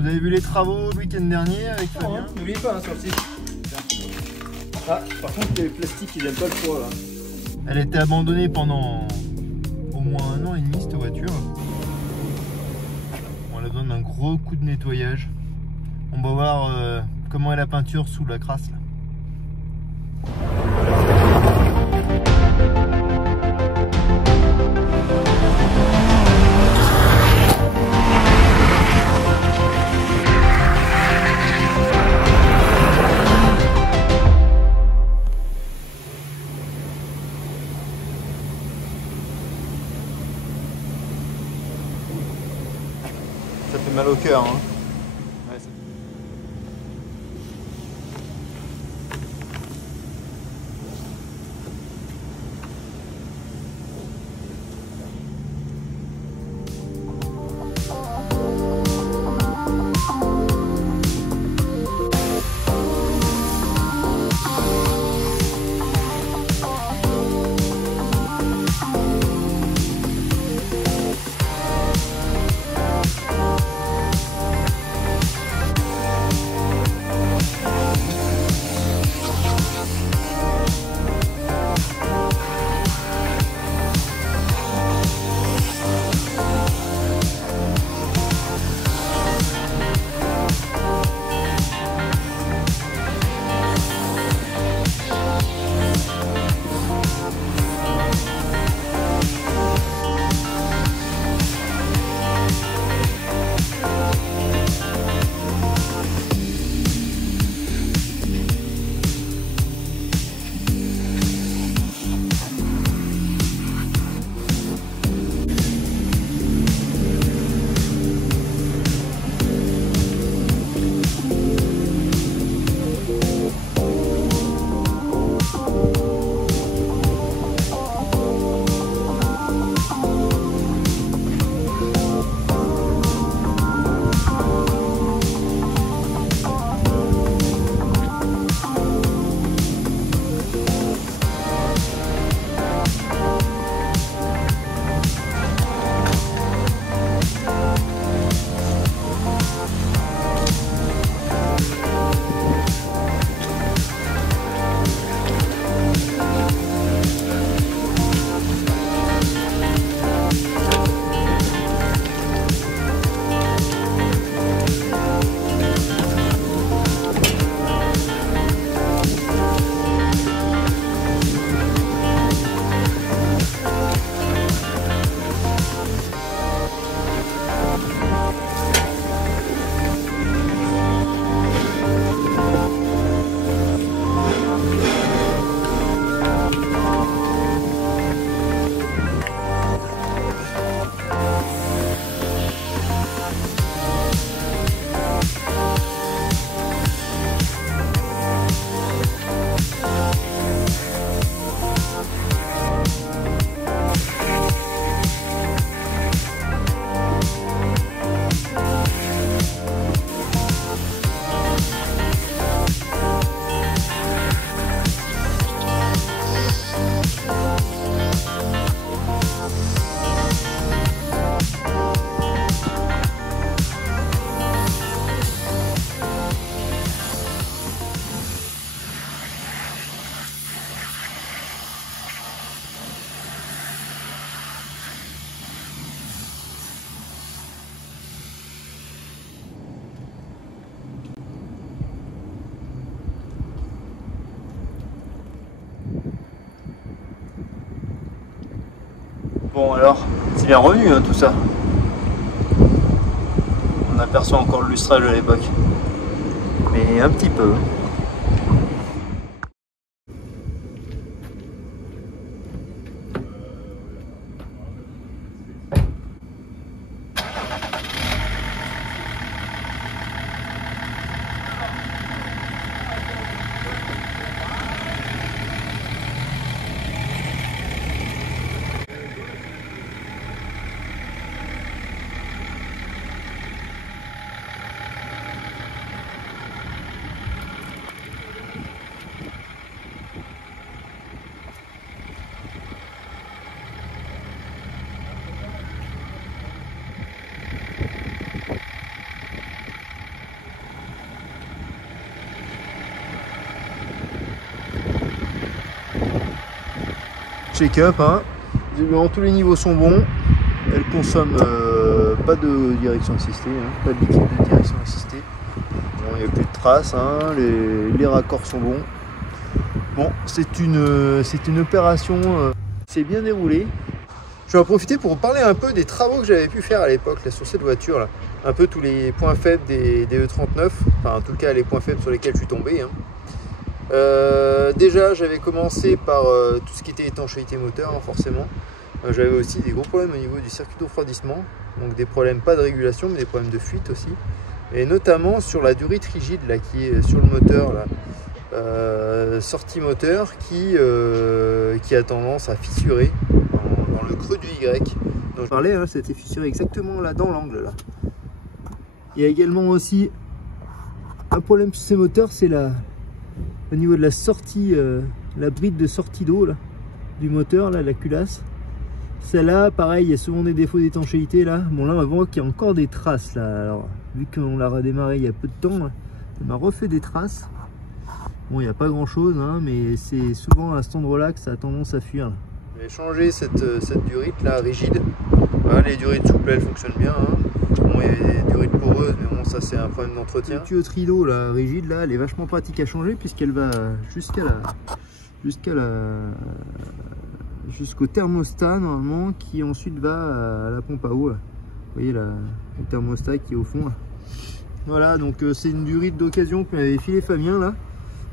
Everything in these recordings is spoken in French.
Vous avez vu les travaux le week-end dernier avec Fabien? N'oubliez pas, hein, sur le site. Ah, par contre, les plastiques, ils aiment pas le froid là. Elle a été abandonnée pendant au moins 1 an et demi cette voiture. On a besoin d'un gros coup de nettoyage. On va voir comment est la peinture sous la crasse là. Ça fait mal au cœur, hein. Ouais, ça... Bon alors, c'est bien revenu hein, tout ça. On aperçoit encore le lustrage de l'époque. Mais un petit peu. check-up. Hein. Visiblement, tous les niveaux sont bons. Elle consomme pas de direction assistée, hein, pas de liquide de direction assistée. Bon, il n'y a plus de traces, hein, les raccords sont bons. Bon, c'est une opération, c'est bien déroulé. Je vais en profiter pour parler un peu des travaux que j'avais pu faire à l'époque sur cette voiture là. Un peu tous les points faibles des E39, enfin en tout cas les points faibles sur lesquels je suis tombé. Hein. Déjà j'avais commencé par tout ce qui était étanchéité moteur, hein, forcément. J'avais aussi des gros problèmes au niveau du circuit de refroidissement, donc des problèmes pas de régulation mais des problèmes de fuite aussi. Et notamment sur la durite rigide là, qui est sur le moteur là. Sortie moteur qui a tendance à fissurer dans le creux du Y. Donc je parlais, hein, c'était fissuré exactement là dans l'angle là. Il y a également aussi un problème sur ces moteurs, c'est au niveau de la sortie, la bride de sortie d'eau du moteur, là, la culasse. Celle-là, pareil, il y a souvent des défauts d'étanchéité là. Bon là on voit qu'il y a encore des traces là. Alors vu qu'on l'a redémarré il y a peu de temps, là, ça m'a refait des traces. Bon, il n'y a pas grand chose, hein, mais c'est souvent à cet endroit-là que ça a tendance à fuir. J'ai changé cette durite là rigide. Voilà, les durites souples elles fonctionnent bien. Hein. Bon, il y a des durites poreuses, mais bon, ça c'est un problème d'entretien. La tuyauterie d'eau là, rigide là, elle est vachement pratique à changer puisqu'elle va jusqu'au thermostat normalement, qui ensuite va à la pompe à eau. Là. Vous voyez là, le thermostat qui est au fond. Là. Voilà, donc c'est une durite d'occasion que m'avait filé Fabien là.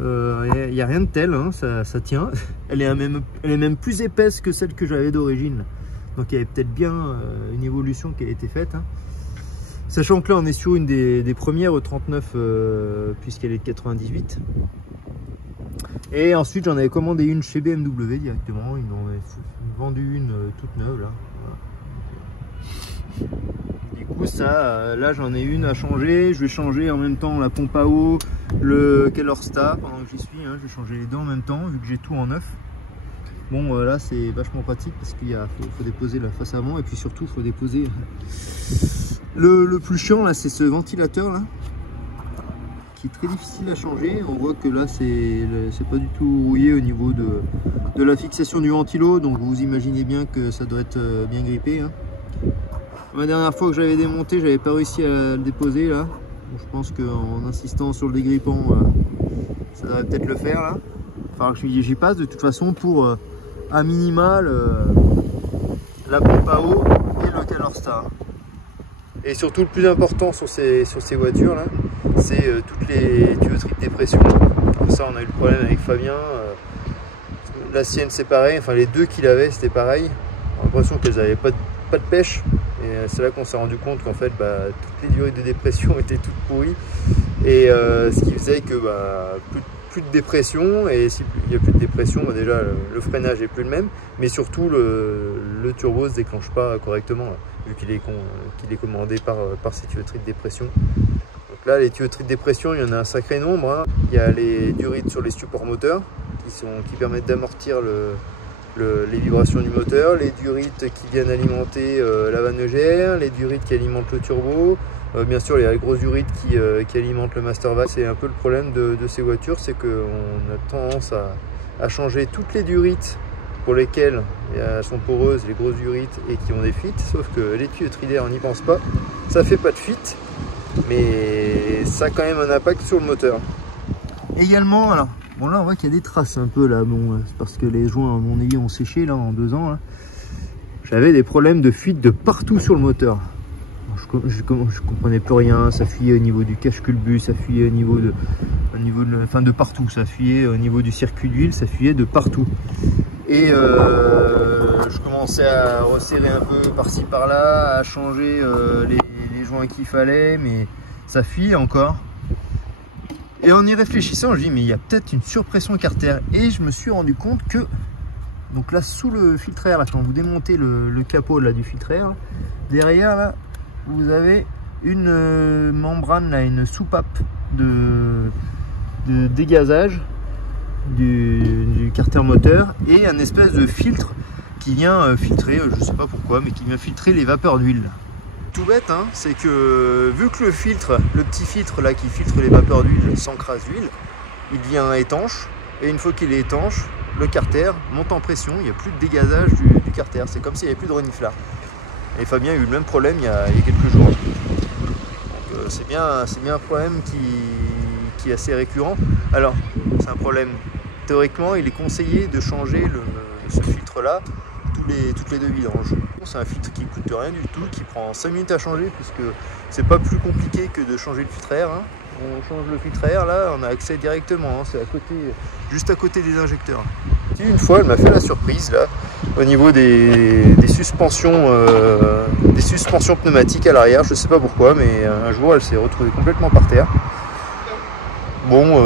Il n'y a rien de tel, hein, ça tient. Elle est même plus épaisse que celle que j'avais d'origine. Donc il y avait peut-être bien une évolution qui a été faite. Hein. Sachant que là on est sur une des premières E39 puisqu'elle est de 98. Et ensuite j'en avais commandé une chez BMW directement. Ils m'ont vendu une toute neuve là. Voilà. Du coup ça, là j'en ai une à changer. Je vais changer en même temps la pompe à eau, le Kelorsta pendant que j'y suis. Hein. Je vais changer les deux en même temps vu que j'ai tout en neuf. Bon là c'est vachement pratique parce qu'il faut déposer la face avant et puis surtout il faut déposer le plus chiant là, c'est ce ventilateur là qui est très difficile à changer. On voit que là c'est pas du tout rouillé au niveau de la fixation du ventilo, donc vous imaginez bien que ça doit être bien grippé. Hein. La dernière fois que j'avais démonté, j'avais pas réussi à le déposer là. Donc, je pense qu'en insistant sur le dégrippant, ça devrait peut-être le faire là. Il va falloir que j'y passe de toute façon pour à minima la pompe à eau et le Kelorsta. Et surtout le plus important sur ces voitures là, c'est toutes les tuyauteries de dépression. Alors ça on a eu le problème avec Fabien. La sienne c'est pareil, enfin les deux qu'il avait c'était pareil. On a l'impression qu'elles n'avaient pas de pêche. Et c'est là qu'on s'est rendu compte qu'en fait toutes les durites de dépression étaient toutes pourries. Et ce qui faisait que plus de dépression, et s'il n'y a plus de dépression, déjà le freinage est plus le même, mais surtout le turbo ne se déclenche pas correctement, là, vu qu'il est commandé par ces tuyauteries de dépression. Donc là, les tuyauteries de dépression, il y en a un sacré nombre. Hein. Il y a les durites sur les supports moteurs qui permettent d'amortir les vibrations du moteur, les durites qui viennent alimenter la vanne EGR, les durites qui alimentent le turbo. Bien sûr, il y a les grosses durites qui alimentent le master valve. C'est un peu le problème de ces voitures, c'est qu'on a tendance à changer toutes les durites pour lesquelles elles sont poreuses, les grosses durites, et qui ont des fuites. Sauf que les tuyauteries d'air, on n'y pense pas. Ça fait pas de fuite, mais ça a quand même un impact sur le moteur. Également, alors, bon là on voit qu'il y a des traces un peu là. Bon, c'est parce que les joints à mon avis ont séché là en 2 ans. Là. J'avais des problèmes de fuite de partout sur le moteur. Je comprenais plus rien, ça fuyait au niveau du cache-culbus, ça fuyait au niveau de partout, ça fuyait au niveau du circuit d'huile, ça fuyait de partout. Et je commençais à resserrer un peu par-ci par-là, à changer les joints qu'il fallait, mais ça fuit encore. Et en y réfléchissant, je dis mais il y a peut-être une surpression carter, et je me suis rendu compte que donc là sous le filtre air, là, quand vous démontez le capot là, du filtre air, derrière là vous avez une membrane là, une soupape de dégazage du carter moteur et un espèce de filtre qui vient filtrer, je sais pas pourquoi, mais qui vient filtrer les vapeurs d'huile. Tout bête, hein, c'est que vu que le petit filtre là qui filtre les vapeurs d'huile s'encrasse d'huile, il devient étanche, et une fois qu'il est étanche, le carter monte en pression, il n'y a plus de dégazage du carter, c'est comme s'il n'y avait plus de reniflard. Et Fabien a eu le même problème il y a quelques jours. Donc c'est bien un problème qui est assez récurrent. Alors c'est un problème, théoriquement il est conseillé de changer ce filtre là toutes les 2 vidanges. C'est un filtre qui coûte rien du tout, qui prend 5 minutes à changer, puisque c'est pas plus compliqué que de changer le filtre air, hein. On change le filtre air, là on a accès directement, hein. C'est juste à côté des injecteurs. Une fois elle m'a fait la surprise là, au niveau des suspensions pneumatiques à l'arrière, je sais pas pourquoi, mais un jour elle s'est retrouvée complètement par terre. Bon,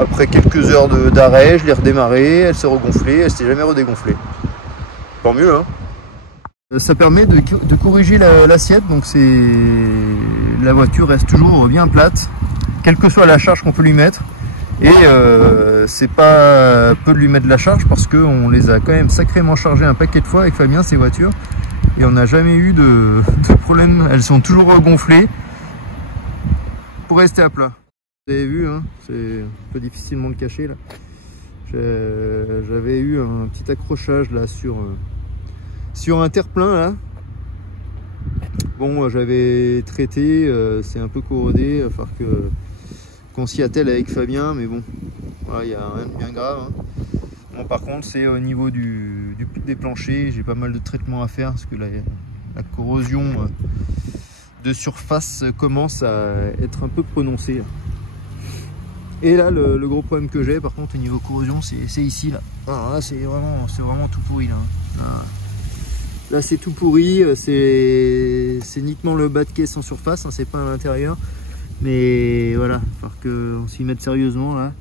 après quelques heures d'arrêt, je l'ai redémarrée, elle s'est regonflée, elle s'est jamais redégonflée. Tant mieux, hein. Ça permet de corriger l'assiette, donc la voiture reste toujours bien plate, quelle que soit la charge qu'on peut lui mettre. Et c'est pas peu de lui mettre de la charge, parce qu'on les a quand même sacrément chargées un paquet de fois avec Fabien, ces voitures, et on n'a jamais eu de problème. Elles sont toujours gonflées pour rester à plat. Vous avez vu, hein, c'est un peu difficilement le cacher là. J'avais eu un petit accrochage là sur un terre-plein là. Bon, j'avais traité, c'est un peu corrodé, il va falloir qu'on s'y attelle avec Fabien, mais bon, voilà, il n'y a rien de bien grave, hein. Bon, par contre, c'est au niveau des planchers, j'ai pas mal de traitements à faire, parce que la corrosion de surface commence à être un peu prononcée. Et là, le gros problème que j'ai, par contre, au niveau corrosion, c'est ici, là. Alors là, c'est vraiment tout pourri, là. Là, c'est tout pourri, c'est uniquement le bas de caisse en surface, hein, c'est pas à l'intérieur. Mais voilà, il va falloir qu'on s'y mette sérieusement, là.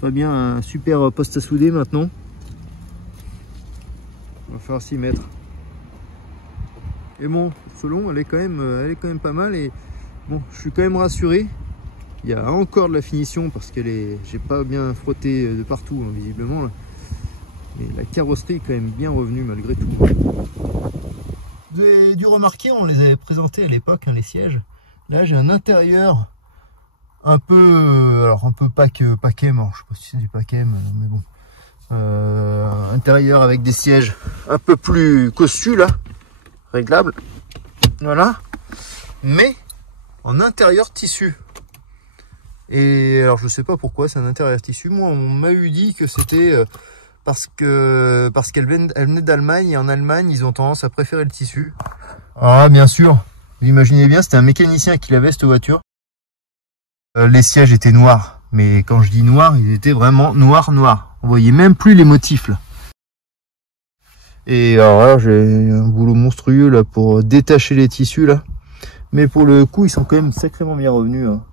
Fabien a un super poste à souder, maintenant. Il va falloir s'y mettre. Et bon, selon, elle est quand même pas mal, et bon, je suis quand même rassuré. Il y a encore de la finition parce j'ai pas bien frotté de partout, hein, visiblement là. Mais la carrosserie est quand même bien revenue malgré tout. Vous avez dû remarquer, on les avait présentés à l'époque, hein, les sièges. Là j'ai un intérieur un peu, alors un peu Pakem, alors je sais pas si c'est du Pakem, mais bon. Intérieur avec des sièges un peu plus cossus là, réglables. Voilà. Mais en intérieur tissu. Et alors je sais pas pourquoi c'est un intérieur tissu. Moi on m'a eu dit que c'était parce qu'elle venait d'Allemagne, et en Allemagne ils ont tendance à préférer le tissu. Ah bien sûr, vous imaginez bien, c'était un mécanicien qui l'avait cette voiture. Les sièges étaient noirs, mais quand je dis noir, ils étaient vraiment noirs. On voyait même plus les motifs là. Et alors là j'ai un boulot monstrueux là pour détacher les tissus là. Mais pour le coup ils sont quand même sacrément bien revenus, hein.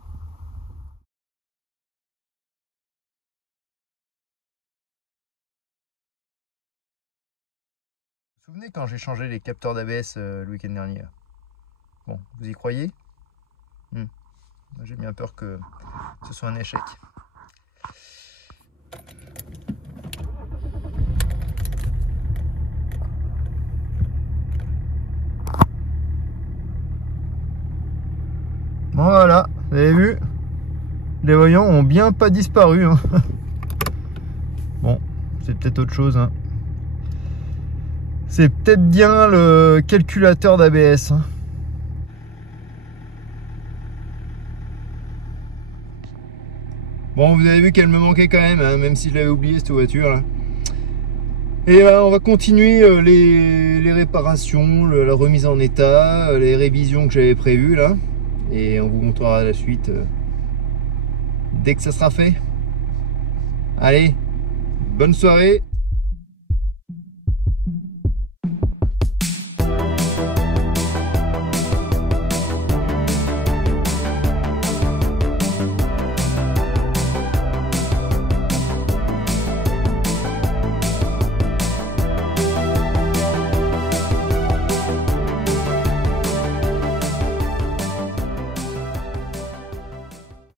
Vous vous souvenez quand j'ai changé les capteurs d'ABS le week-end dernier? Bon, vous y croyez? J'ai bien peur que ce soit un échec. Bon voilà, vous avez vu? Les voyants ont bien pas disparu, hein. Bon, c'est peut-être autre chose, hein. C'est peut-être bien le calculateur d'ABS, hein. Bon, vous avez vu qu'elle me manquait quand même, hein, même si je l'avais oublié cette voiture là. Et on va continuer les réparations, la remise en état, les révisions que j'avais prévues là. Et on vous montrera la suite dès que ça sera fait. Allez, bonne soirée.